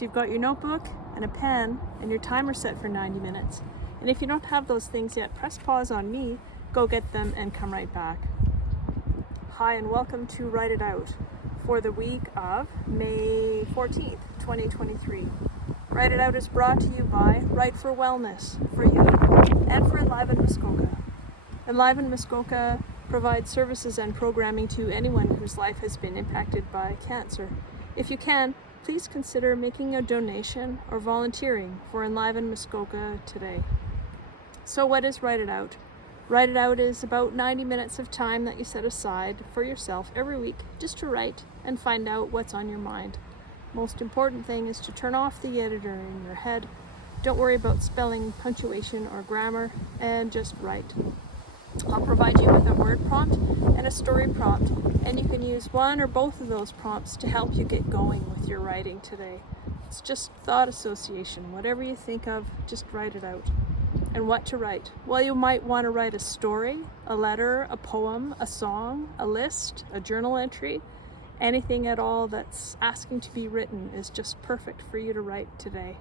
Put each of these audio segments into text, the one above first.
So you've got your notebook and a pen and your timer set for 90 minutes. And if you don't have those things yet, press pause on me, go get them and come right back. Hi and welcome to Write It Out for the week of May 14th, 2023. Write It Out is brought to you by Write for Wellness for you and for Enliven Muskoka. Enliven Muskoka provides services and programming to anyone whose life has been impacted by cancer. If you can, please consider making a donation or volunteering for Enliven Muskoka today. So what is Write It Out? Write It Out is about 90 minutes of time that you set aside for yourself every week just to write and find out what's on your mind. Most important thing is to turn off the editor in your head. Don't worry about spelling, punctuation, or grammar, and just write. I'll provide you with a word prompt and a story prompt, and you can use one or both of those prompts to help you get going with your writing today. It's just thought association. Whatever you think of, just write it out. And what to write? Well, you might want to write a story, a letter, a poem, a song, a list, a journal entry. Anything at all that's asking to be written is just perfect for you to write today.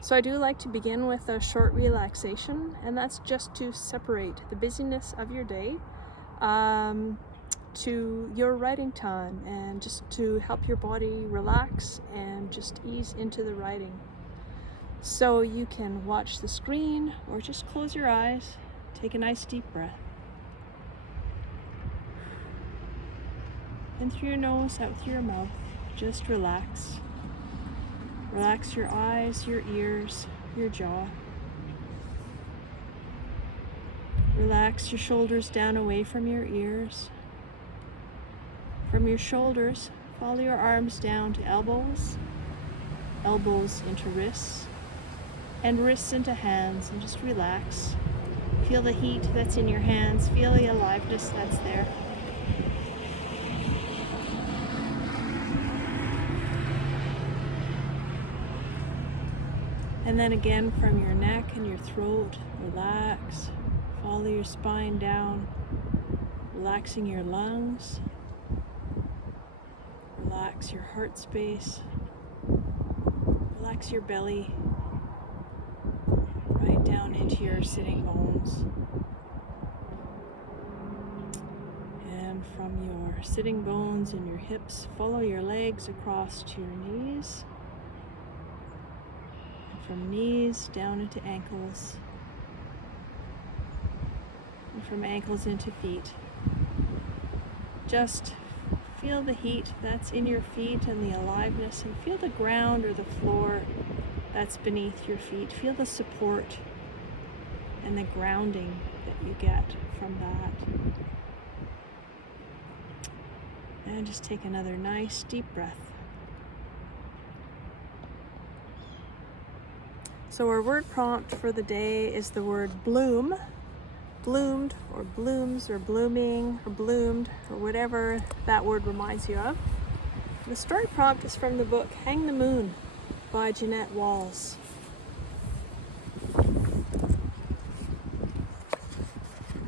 So I do like to begin with a short relaxation, and that's just to separate the busyness of your day to your writing time, and just to help your body relax and just ease into the writing. So you can watch the screen or just close your eyes, take a nice deep breath. In through your nose, out through your mouth, just relax. Relax your eyes, your ears, your jaw. Relax your shoulders down away from your ears. From your shoulders, follow your arms down to elbows, elbows into wrists, and wrists into hands, and just relax. Feel the heat that's in your hands, feel the aliveness that's there. And then again from your neck and your throat, relax. Follow your spine down, relaxing your lungs. Relax your heart space. Relax your belly. Right down into your sitting bones. And from your sitting bones and your hips, follow your legs across to your knees. From knees down into ankles, and from ankles into feet. Just feel the heat that's in your feet and the aliveness, and feel the ground or the floor that's beneath your feet. Feel the support and the grounding that you get from that. And just take another nice deep breath. So our word prompt for the day is the word bloom, bloomed, or blooms, or blooming, or bloomed, or whatever that word reminds you of. The story prompt is from the book Hang the Moon by Jeanette Walls.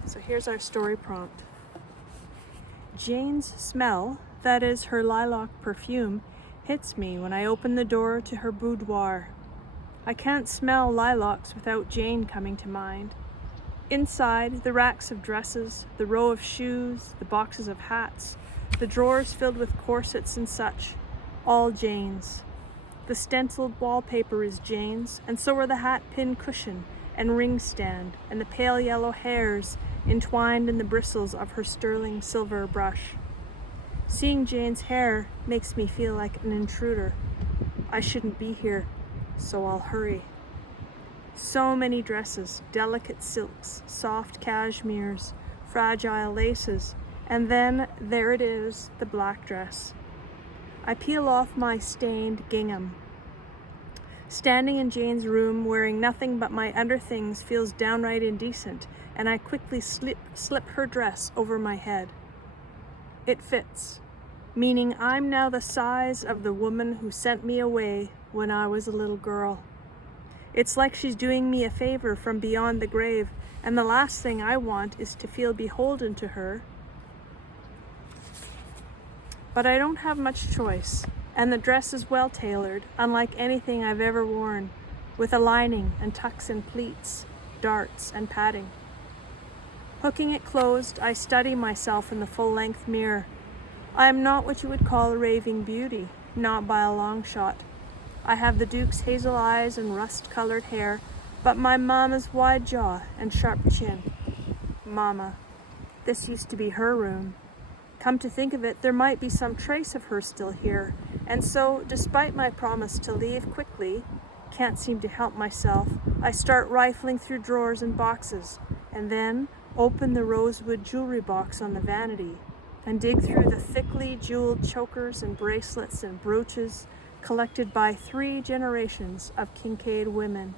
So here's our story prompt. Jane's smell, that is her lilac perfume, hits me when I open the door to her boudoir. I can't smell lilacs without Jane coming to mind. Inside, the racks of dresses, the row of shoes, the boxes of hats, the drawers filled with corsets and such, all Jane's. The stenciled wallpaper is Jane's, and so are the hat pin cushion and ring stand, and the pale yellow hairs entwined in the bristles of her sterling silver brush. Seeing Jane's hair makes me feel like an intruder. I shouldn't be here. So I'll hurry. So many dresses, delicate silks, soft cashmeres, fragile laces, and then there it is, the black dress. I peel off my stained gingham. Standing in Jane's room wearing nothing but my underthings feels downright indecent, and I quickly slip her dress over my head. It fits, meaning I'm now the size of the woman who sent me away when I was a little girl. It's like she's doing me a favor from beyond the grave, and the last thing I want is to feel beholden to her. But I don't have much choice. And the dress is well tailored, unlike anything I've ever worn, with a lining and tucks and pleats, darts and padding. Hooking it closed, I study myself in the full-length mirror. I am not what you would call a raving beauty, not by a long shot. I have the Duke's hazel eyes and rust-colored hair, but my mama's wide jaw and sharp chin. Mama. This used to be her room. Come to think of it, there might be some trace of her still here, and so, despite my promise to leave quickly, can't seem to help myself, I start rifling through drawers and boxes, and then open the rosewood jewelry box on the vanity, and dig through the thickly jeweled chokers and bracelets and brooches collected by 3 generations of Kincaid women.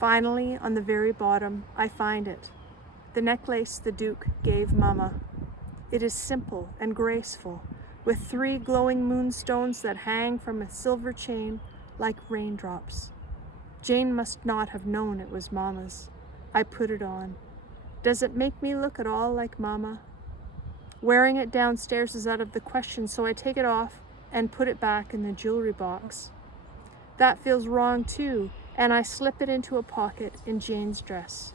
Finally, on the very bottom, I find it. The necklace the Duke gave Mama. It is simple and graceful, with 3 glowing moonstones that hang from a silver chain like raindrops. Jane must not have known it was Mama's. I put it on. Does it make me look at all like Mama? Wearing it downstairs is out of the question, so I take it off and put it back in the jewelry box. That feels wrong too, and I slip it into a pocket in Jane's dress.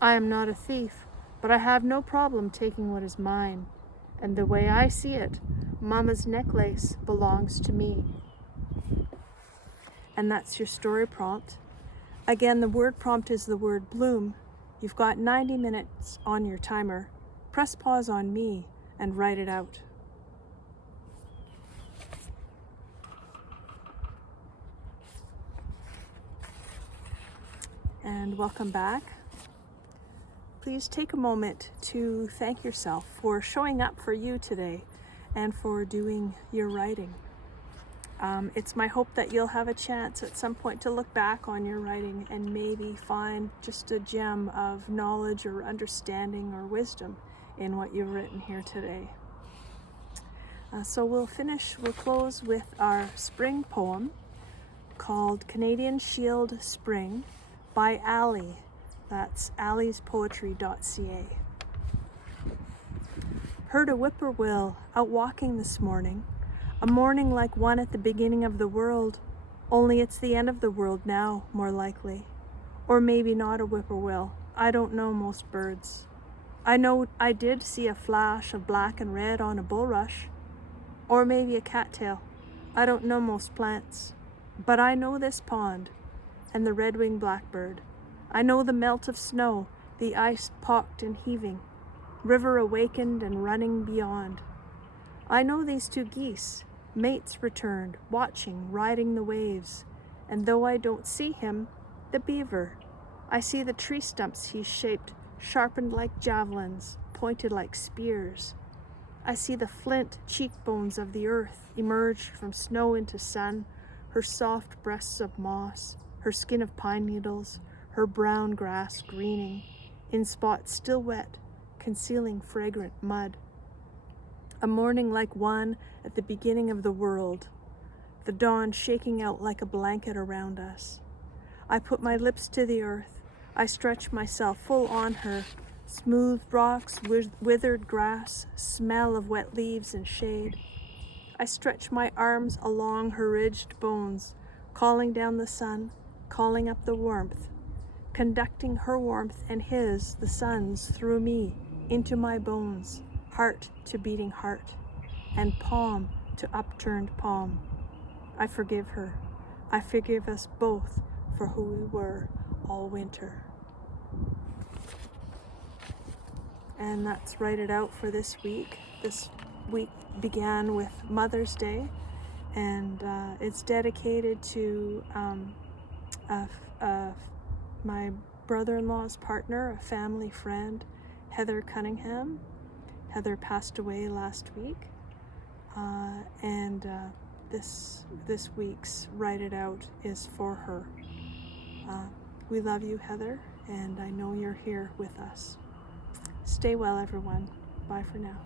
I am not a thief, but I have no problem taking what is mine, and the way I see it, Mama's necklace belongs to me. And that's your story prompt. Again, the word prompt is the word bloom. You've got 90 minutes on your timer. Press pause on me and write it out. And welcome back. Please take a moment to thank yourself for showing up for you today and for doing your writing. It's my hope that you'll have a chance at some point to look back on your writing and maybe find just a gem of knowledge or understanding or wisdom in what you've written here today. So we'll close with our spring poem called Canadian Shield Spring by Ali. That's aliespoetry.ca. Heard a whippoorwill out walking this morning, a morning like one at the beginning of the world, only it's the end of the world now, more likely. Or maybe not a whippoorwill. I don't know most birds. I know I did see a flash of black and red on a bulrush, or maybe a cattail. I don't know most plants, but I know this pond and the red-winged blackbird. I know the melt of snow, the ice pocked and heaving, river awakened and running beyond. I know these 2 geese, mates returned, watching, riding the waves, and though I don't see him, the beaver, I see the tree stumps he's shaped, sharpened like javelins, pointed like spears. I see the flint cheekbones of the earth emerged from snow into sun, her soft breasts of moss, her skin of pine needles, her brown grass greening, in spots still wet, concealing fragrant mud. A morning like one at the beginning of the world, the dawn shaking out like a blanket around us. I put my lips to the earth. I stretch myself full on her, smooth rocks, withered grass, smell of wet leaves and shade. I stretch my arms along her ridged bones, calling down the sun, calling up the warmth, conducting her warmth and his, the sun's, through me, into my bones, heart to beating heart, and palm to upturned palm. I forgive her. I forgive us both for who we were all winter. And that's Write It Out for this week. This week began with Mother's Day, and it's dedicated to my brother-in-law's partner, a family friend, Heather Cunningham. Heather passed away last week, and this week's Write It Out is for her. We love you, Heather, and I know you're here with us. Stay well, everyone. Bye for now.